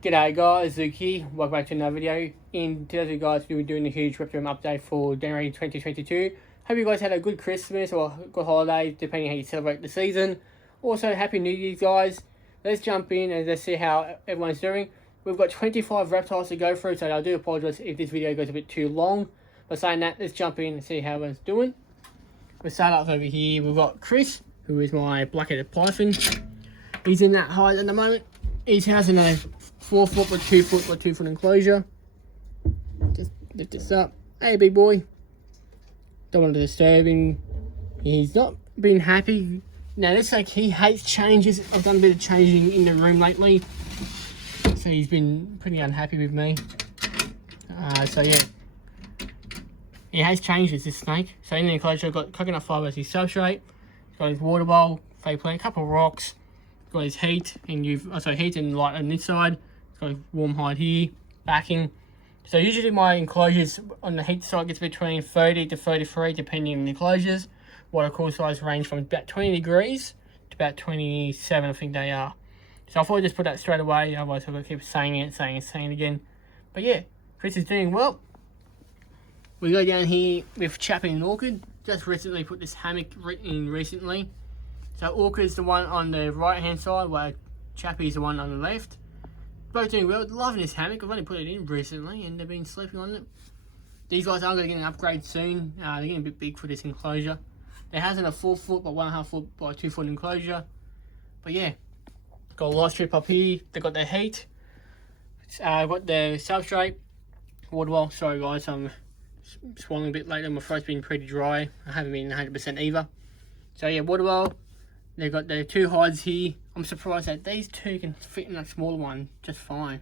G'day guys, Luke here. Welcome back to another video. In today's video guys, we'll be doing a huge Reptile update for January 2022. Hope you guys had a good Christmas or good holiday, depending on how you celebrate the season. Also, Happy New Year guys. Let's jump in and let's see how everyone's doing. We've got 25 reptiles to go through, so I do apologise if this video goes a bit too long. But saying that, let's jump in and see how everyone's doing. We'll start off over here. We've got Chris, who is my black-headed python. He's in that hide at the moment. He's housing a 4 foot by 2 foot by 2 foot enclosure. Just lift this up. Hey, big boy. Don't want to disturb him. He's not been happy. Now, this like he hates changes. I've done a bit of changing in the room lately, so he's been pretty unhappy with me. So yeah, he has changes. This snake. So in the enclosure, I've got coconut fibre as his substrate. He's got his water bowl, fake plant, a couple of rocks. He's got his heat, and heat and light on this side. Got a warm hide here, backing. So usually my enclosures on the heat side gets between 30 to 33 depending on the enclosures. Water cool size range from about 20 degrees to about 27 I think they are. So I thought I'd just put that straight away, otherwise I'm going to keep saying it again. But yeah, Chris is doing well. We go down here with Chappie and Orchid. Just recently put this hammock in recently. So Orchid's the one on the right hand side while Chappie's the one on the left. Both doing well, loving this hammock. I've only put it in recently and they've been sleeping on it. These guys are going to get an upgrade soon. They're getting a bit big for this enclosure. There hasn't a 4 foot by 1.5 foot by 2 foot enclosure. But yeah, got a light strip up here. They've got their heat. Got their substrate. Water bowl. Sorry guys, I'm swallowing a bit later. My throat's been pretty dry. I haven't been 100% either. So yeah, water bowl. They've got their 2 hides here. I'm surprised that these 2 can fit in that smaller one just fine.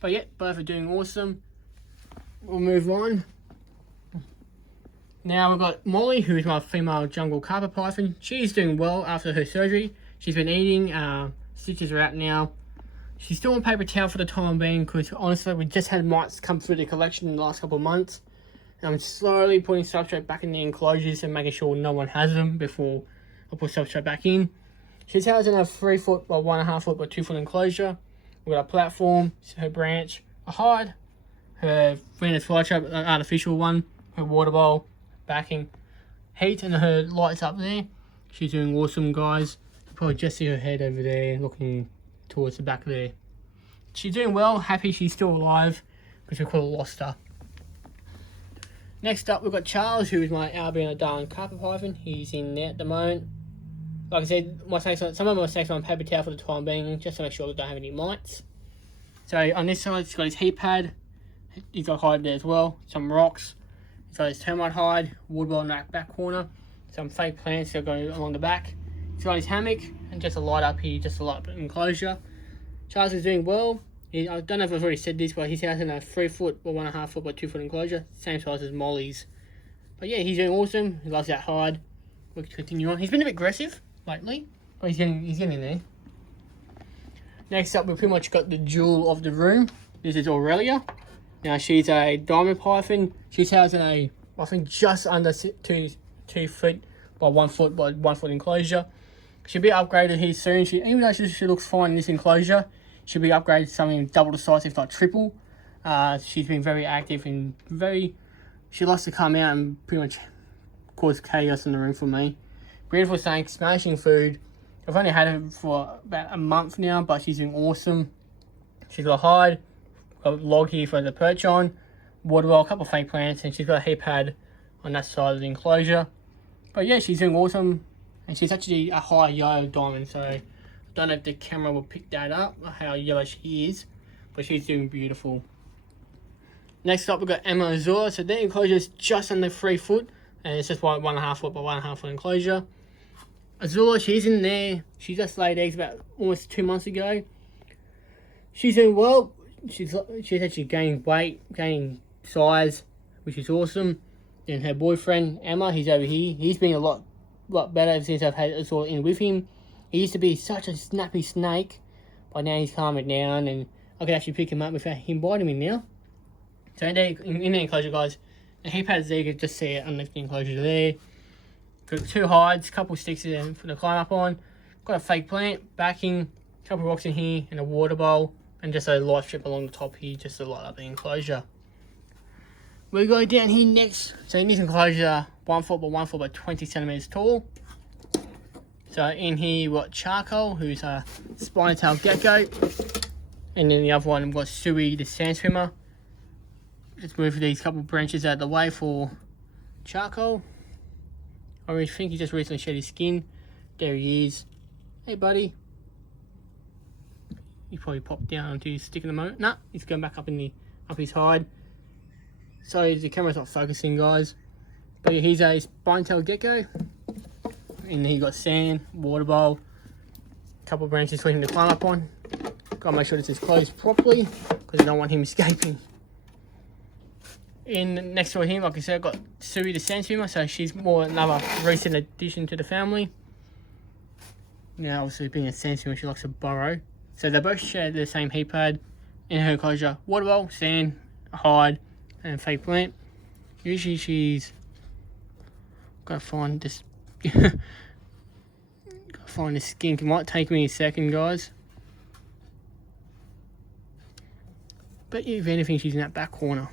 But yeah, both are doing awesome. We'll move on. Now we've got Molly, who is my female jungle carpet python. She's doing well after her surgery. She's been eating. Stitches are out now. She's still on paper towel for the time being because honestly we just had mites come through the collection in the last couple of months. And I'm slowly putting substrate back in the enclosures and making sure no one has them before I put substrate back in. She's housed in a 3 foot by 1.5 foot by 2 foot enclosure. We've got a platform, her branch, a hide, her Venus flytrap, an artificial one, her water bowl, backing, heat, and her lights up there. She's doing awesome, guys. You can probably just see her head over there looking towards the back there. She's doing well, happy she's still alive, because we could have lost her. Next up, we've got Charles, who is my albino darling carpet python. He's in there at the moment. Like I said, some of my snakes are on paper towel for the time being, just to make sure we don't have any mites. So on this side, he's got his heat pad. He's got hide there as well. Some rocks. He's got his termite hide, wood bowl in the back corner. Some fake plants that go along the back. He's got his hammock and just a light up here, just a light up enclosure. Charles is doing well. I don't know if I've already said this, but he's housing a 3 foot by 1.5 foot by 2 foot enclosure. Same size as Molly's. But yeah, he's doing awesome. He loves that hide. We'll continue on. He's been a bit aggressive lately, but he's getting there. Next up, we've pretty much got the jewel of the room. This is Aurelia. Now she's a diamond python. She's housed in a, I think, just under 2 feet by 1 foot by 1 foot enclosure. She'll be upgraded here soon. Even though she looks fine in this enclosure, she'll be upgraded to something double the size, if not triple. She's been very active and she likes to come out and pretty much cause chaos in the room for me. Beautiful snake, smashing food. I've only had her for about a month now, but she's doing awesome. She's got a hide, got a log here for the perch on, water well, a couple of fake plants, and she's got a heat pad on that side of the enclosure. But yeah, she's doing awesome, and she's actually a high yellow diamond, so I don't know if the camera will pick that up, how yellow she is, but she's doing beautiful. Next up, we've got Emma Azura. So their enclosure is just under 3 foot, and it's just 1.5 foot by 1.5 foot enclosure. Azula, she's in there. She just laid eggs about almost 2 months ago. She's doing well. She's actually gaining weight, gaining size, which is awesome. And her boyfriend, Emma, he's over here. He's been a lot better ever since I've had Azula in with him. He used to be such a snappy snake, but now he's calming down, and I can actually pick him up without him biting me now. So in the enclosure, guys, the heat pads there, you can just see it underneath the enclosure there. Got 2 hides, couple sticks for the climb up on. Got a fake plant, backing, couple rocks in here, and a water bowl. and just a light strip along the top here just to light up the enclosure. We go down here next. So in this enclosure, 1 foot by 1 foot by 20 centimeters tall. So in here we've got Charcoal, who's a spiny tail gecko, and then the other one we've got Suey the sand swimmer. Let's move these couple branches out of the way for Charcoal. I think he just recently shed his skin. There he is. Hey buddy. He probably popped down onto his stick in a moment. Nah, he's going back up in up his hide. Sorry, the camera's not focusing, guys. But yeah, he's a spine-tailed gecko. And he got sand, water bowl, a couple of branches for him to climb up on. Gotta make sure this is closed properly because I don't want him escaping. In next to him, like I said, I've got Suey the sand swimmer, so she's more another recent addition to the family. Now, obviously, being a sand swimmer, she likes to burrow. So they both share the same heat pad in her enclosure: water bowl, sand, hide, and fake plant. Usually she's gotta find this gotta find this skink. It might take me a second, guys. But if anything, she's in that back corner.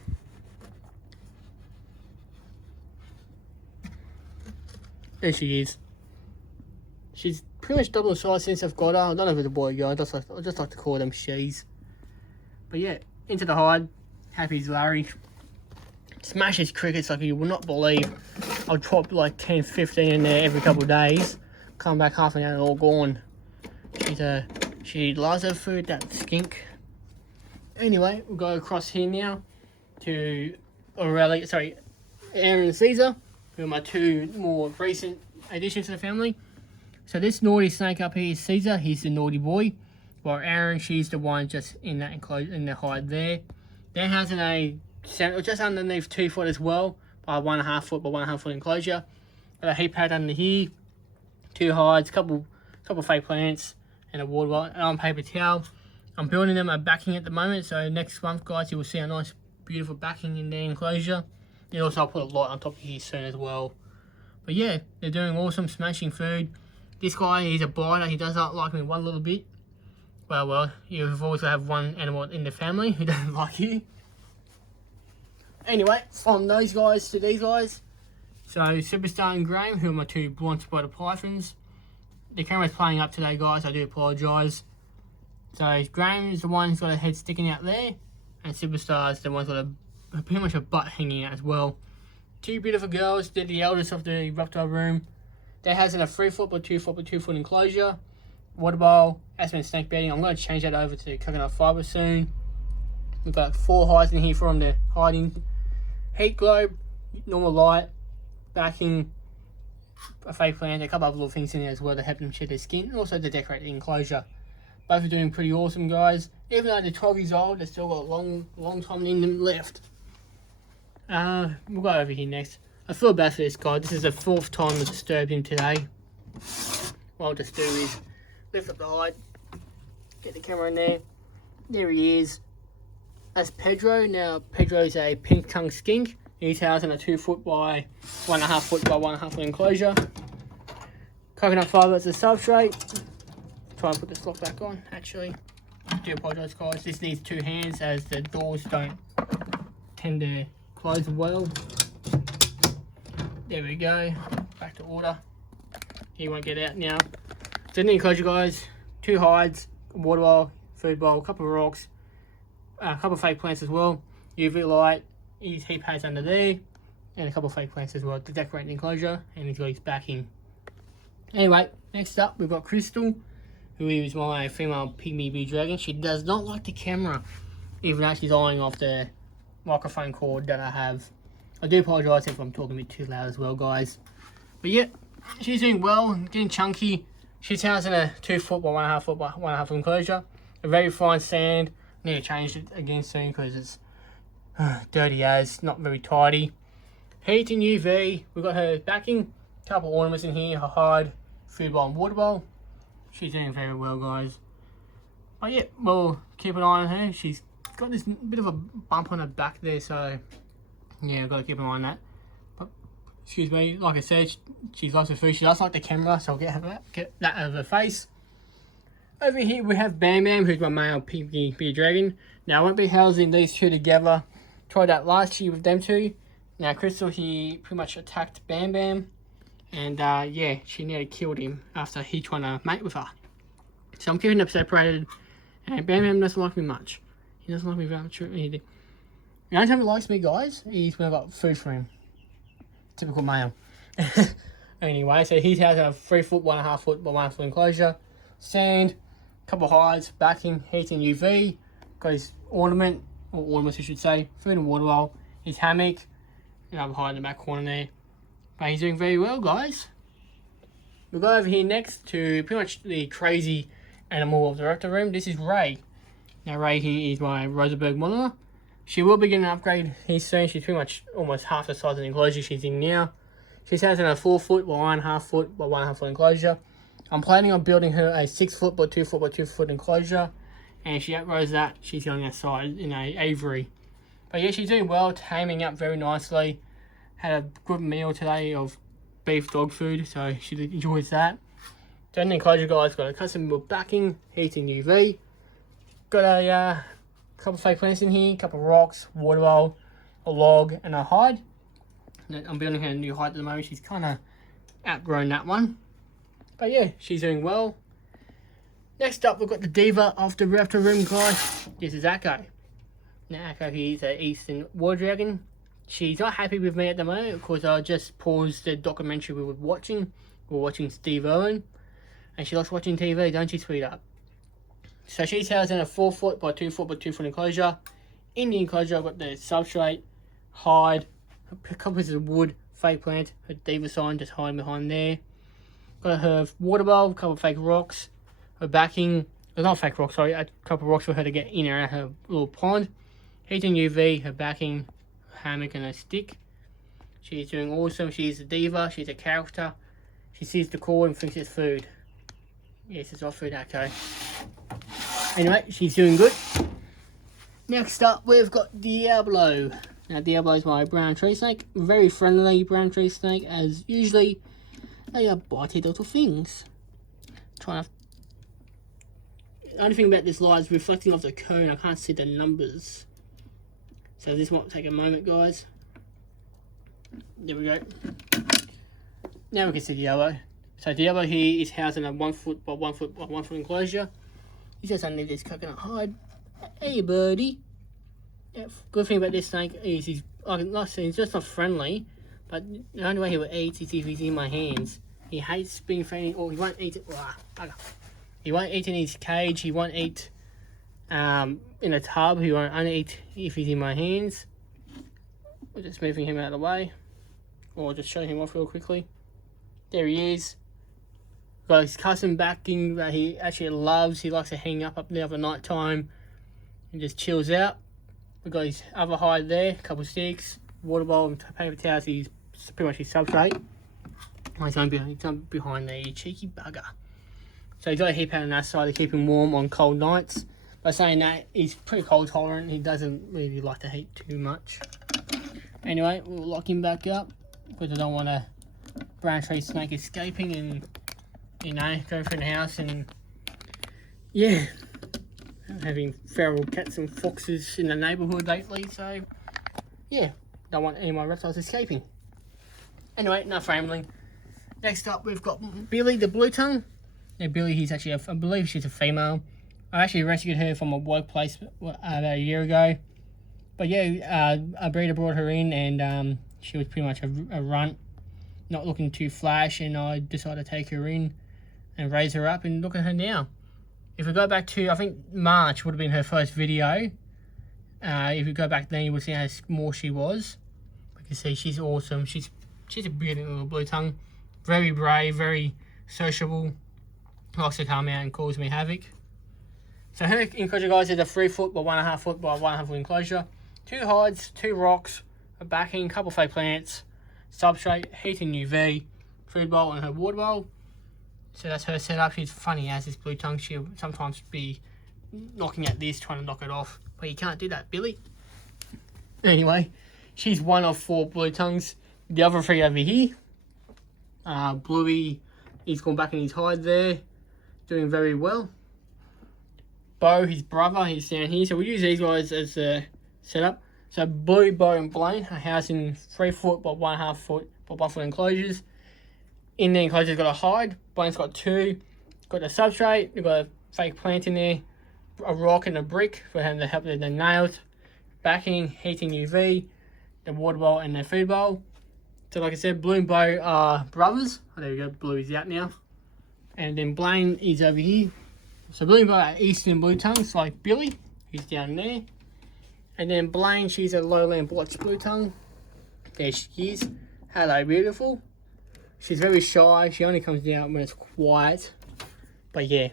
There she is. She's pretty much double the size since I've got her. I don't know if it's a boy or girl. I just like to call them she's. But yeah, into the hide. Happy as Larry. Smashes crickets like you will not believe. I'll drop like 10, 15 in there every couple of days. Come back half an hour and all gone. She loves her food, that skink. Anyway, we'll go across here now to Aaron and Caesar, who are my two more recent additions to the family. So this naughty snake up here is Caesar. He's the naughty boy. While Aaron, she's the one just in that enclosure, in the hide there. That has a just underneath 2 foot as well, by 1.5 foot by 1.5 foot enclosure. Got a heat pad under here, 2 hides, couple fake plants, and a water bottle, and on paper towel. I'm building them a backing at the moment, so next month, guys, you will see a nice, beautiful backing in their enclosure. And also, I'll put a light on top of here soon as well. But yeah, they're doing awesome, smashing food. This guy, he's a biter. He does not like me one little bit. Well, you've always got to have one animal in the family who doesn't like you. Anyway, from those guys to these guys. So, Superstar and Graham, who are my two blonde spider pythons. The camera's playing up today, guys. I do apologise. So, Graham is the one who's got a head sticking out there. And Superstar is the one who's got pretty much a butt hanging out as well. Two beautiful girls. They're the eldest of the reptile room. That has in a 3 foot by 2 foot by 2 foot enclosure. Water bowl, aspen snake bedding. I'm going to change that over to coconut fibre soon. We've got 4 hides in here for them to hide in. Heat globe, normal light, backing, a fake plant, a couple of little things in there as well to help them shed their skin, and also to decorate the enclosure. Both are doing pretty awesome, guys. Even though they're 12 years old, they've still got a long time in them left. We'll go over here next. I feel bad for this guy. This is the 4th time I disturbed him today. What I'll just do is lift up the hide, get the camera in there. There he is. That's Pedro. Now, Pedro's a pink tongue skink. He's housed in a 2 foot by 1.5 foot by 1.5 foot enclosure. Coconut fibre as a substrate. Try and put this lock back on, actually. I do apologise, guys. This needs 2 hands as the doors don't tend to close well. There we go. Back to order. He won't get out now. So in the enclosure, guys, 2 hides, a water bowl, food bowl, a couple of rocks, a couple of fake plants as well, UV light, his heat pads under there, and a couple of fake plants as well to decorate the enclosure, and he's got his backing. Anyway, next up we've got Crystal, who is my female pygmy bee dragon. She does not like the camera, even though she's eyeing off the microphone cord that I have. I do apologise if I'm talking a bit too loud as well, guys. But yeah, she's doing well, getting chunky. She's housed in a 2 foot by 1.5 foot by 1.5 foot enclosure. A very fine sand. Need to change it again soon because it's dirty as, not very tidy. Heat and UV. We've got her backing. Couple ornaments in here. Her hide, food bowl and water bowl. She's doing very well, guys. But yeah, we'll keep an eye on her. She's got this bit of a bump on her back there, so yeah, I've got to keep an eye on that. But, excuse me, like I said, she loves her food. She does like the camera, so I'll get that out of her face. Over here we have Bam Bam, who's my male pygmy dragon. Now I won't be housing these two together. Tried that last year with them two. Now Crystal, he pretty much attacked Bam Bam. And yeah, she nearly killed him after he trying to mate with her. So I'm keeping them separated. And Bam Bam doesn't like me much. He doesn't like me very much. The only time he likes me, guys, is when I've got food for him. Typical male. Anyway, so he's housed in a 3 foot, 1.5 foot by 1 foot enclosure. Sand, couple of hides, backing, heat and UV. Got his ornament, or ornaments I should say, food and water bowl. His hammock, another hide in the back corner there. But he's doing very well, guys. We'll go over here next to pretty much the crazy animal of the Reptile room. This is Ray. Now Ray here is my Rosenberg monitor. She will be getting an upgrade here soon. She's pretty much almost half the size of the enclosure she's in now. She's housed in a 4 foot by 1.5 foot by 1.5 foot enclosure. I'm planning on building her a 6 foot by 2 foot by 2 foot enclosure. And if she outgrows that, she's going outside in a aviary. But yeah, she's doing well, taming up very nicely. Had a good meal today of beef dog food, so she enjoys that. So in the enclosure, guys, got a custom built backing, heating UV. Got a couple of fake plants in here, couple of rocks, water bowl, a log, and a hide. I'm building her a new hide at the moment. She's kind of outgrown that one. But yeah, she's doing well. Next up, we've got the diva of the Reptile room, guys. This is Echo. Now, Echo here is an Eastern War Dragon. She's not happy with me at the moment because I just paused the documentary we were watching. We were watching Steve Irwin. And she likes watching TV, don't you, sweetheart? So she's housed in a 4 foot by 2 foot by 2 foot enclosure. In the enclosure, I've got the substrate, hide, a couple pieces of wood, fake plant, her diva sign just hiding behind there. Got her water bowl, a couple of fake rocks, her backing, not fake rocks, sorry, a couple of rocks for her to get in and out of her little pond. Heating UV, her backing, hammock and a stick. She's doing awesome. She's a diva, she's a character. She sees the core and thinks it's food. Yes, it's off food, okay. Anyway, she's doing good. Next up, we've got Diablo. Now, Diablo is my brown tree snake. Very friendly brown tree snake, as usually they are bitey little things. The only thing about this light is reflecting off the cone. I can't see the numbers. So this might take a moment, guys. There we go. Now we can see Diablo. So Diablo here is housed in a 1 foot by 1 foot by 1 foot enclosure. He's just underneath this coconut hide. Hey, buddy. Yeah, good thing about this snake is he's, like I said, he's just not friendly. But the only way he will eat is if he's in my hands. He hates being friendly, or he won't eat it. He won't eat in his cage. He won't eat in a tub. He won't only eat if he's in my hands. We're just moving him out of the way, or just showing him off real quickly. There he is. Got his custom backing that he actually loves. He likes to hang up there for night time and just chills out. We've got his other hide there, a couple of sticks, water bowl and paper towels. He's pretty much his substrate. He's behind the cheeky bugger. So he's got a heap out on that side to keep him warm on cold nights. By saying that, he's pretty cold tolerant. He doesn't really like the heat too much. Anyway, we'll lock him back up because I don't want a brown tree snake escaping and, you know, going through the house and, yeah, having feral cats and foxes in the neighbourhood lately. So, yeah, don't want any of my reptiles escaping. Anyway, enough rambling. Next up, we've got Billy the Blue Tongue. Now, Billy, he's actually, I believe she's a female. I actually rescued her from a workplace about a year ago. But yeah, a breeder brought her in and she was pretty much a runt, not looking too flash, and I decided to take her in and raise her up, and look at her now. If we go back to, I think March would have been her first video. If we go back then, you would see how small she was. You can see she's awesome. She's a brilliant little blue tongue. Very brave, very sociable. Likes to come out and cause me havoc. So her enclosure, guys, is a 3 foot by 1.5 foot by 1.5 foot enclosure. 2 hides, 2 rocks, a backing, couple fake plants, substrate, heating UV, food bowl and her water bowl. So that's her setup. She's funny as this blue tongue. She'll sometimes be knocking at this, trying to knock it off. But you can't do that, Billy. Anyway, she's one of 4 blue tongues. The other 3 over here. Bluey, he's gone back in his hide there. Doing very well. Bo, his brother, he's down here. So we use these guys as a setup. So Blue, Bo, and Blaine are housed in 3 foot by 1.5 foot by 1 foot enclosures. In the enclosure's got a hide. Blaine's got 2. Got the substrate. We've got a fake plant in there, a rock and a brick for him to help with the nails, backing, heating UV, the water bowl, and the food bowl. So like I said, Blue and Bo are brothers. Oh, there we go. Blue is out now. And then Blaine is over here. So Blue and Bo are Eastern Blue Tongues, like Billy. He's down there. And then Blaine, she's a Lowland Blotch Blue Tongue. There she is. Hello, beautiful. She's very shy. She only comes down when it's quiet. But yeah,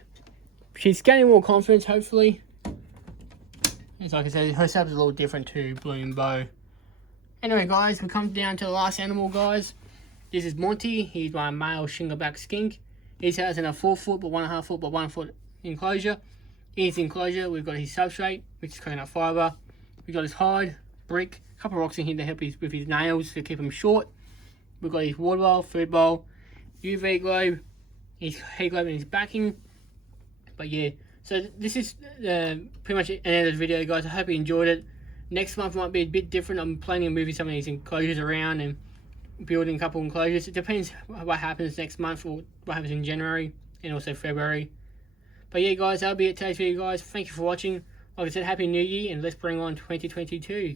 she's gaining more confidence, hopefully. It's like I said, her setup's a little different to Blue and Bo. Anyway, guys, we come down to the last animal, guys. This is Monty. He's my male shingleback skink. He's housed in a 4 foot by 1.5 foot by 1 foot enclosure. In his enclosure, we've got his substrate, which is coconut fibre. We've got his hide, brick, a couple of rocks in here to help with his nails to keep him short. We've got his water bowl, food bowl, UV globe, his heat globe, and his backing. But yeah, so this is pretty much the end of the video, guys. I hope you enjoyed it. Next month might be a bit different. I'm planning on moving some of these enclosures around and building a couple enclosures. It depends what happens next month or what happens in January and also February. But yeah, guys, that'll be it today's video, guys. Thank you for watching. Like I said, Happy New Year, and let's bring on 2022.